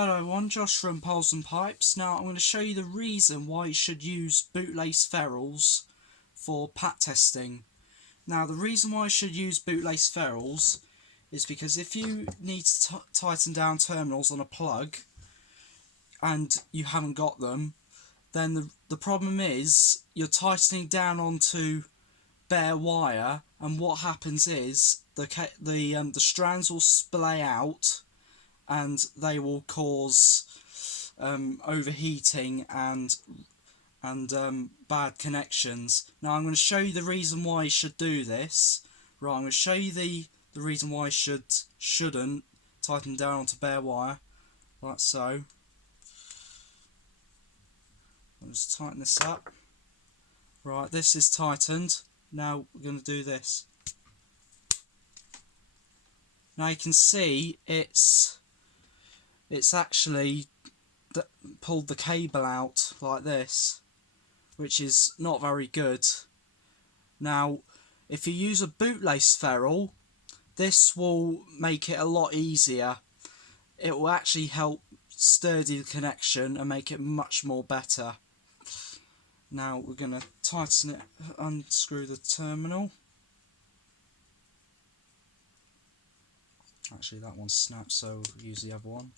Hello everyone, Josh from Poles and Pipes. Now I'm going to show you the reason why you should use bootlace ferrules for pat testing. Now the reason why you should use bootlace ferrules is because if you need to tighten down terminals on a plug and you haven't got them, then the problem is you're tightening down onto bare wire, and what happens is the strands will splay out and they will cause overheating and bad connections. Now I'm going to show you the reason why you should do this. Right, I'm going to show you the reason why you shouldn't tighten down onto bare wire, like so. I'll just tighten this up. Right, this is tightened. Now we're going to do this. Now you can see it's actually pulled the cable out like this, which is not very good. Now if you use a bootlace ferrule, this will make it a lot easier. It will actually help sturdy the connection and make it much more better. Now we're going to tighten it, unscrew the terminal. Actually that one snapped, so we'll use the other one.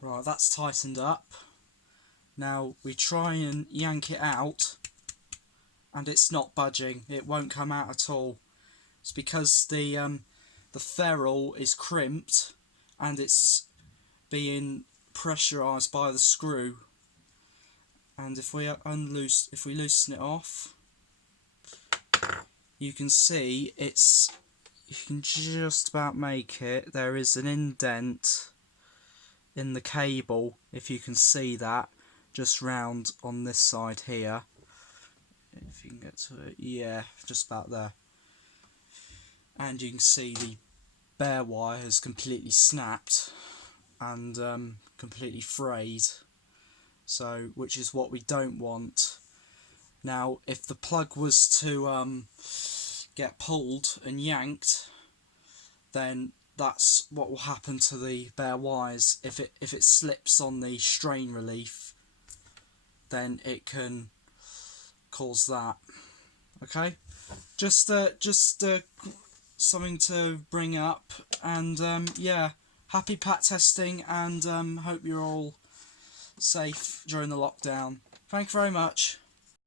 Right, that's tightened up. Now we try and yank it out and it's not budging. It won't come out at all. It's because the ferrule is crimped and it's being pressurized by the screw. And if we loosen it off, you can see you can just about make it. There is an indent in the cable, if you can see that, just round on this side here. If you can get to it, yeah, just about there. And you can see the bare wire has completely snapped and completely frayed, so which is what we don't want. Now if the plug was to get pulled and yanked, then that's what will happen to the bare wires. If it slips on the strain relief, then it can cause that. Okay, just something to bring up, and yeah, happy pat testing, and hope you're all safe during the lockdown. Thank you very much.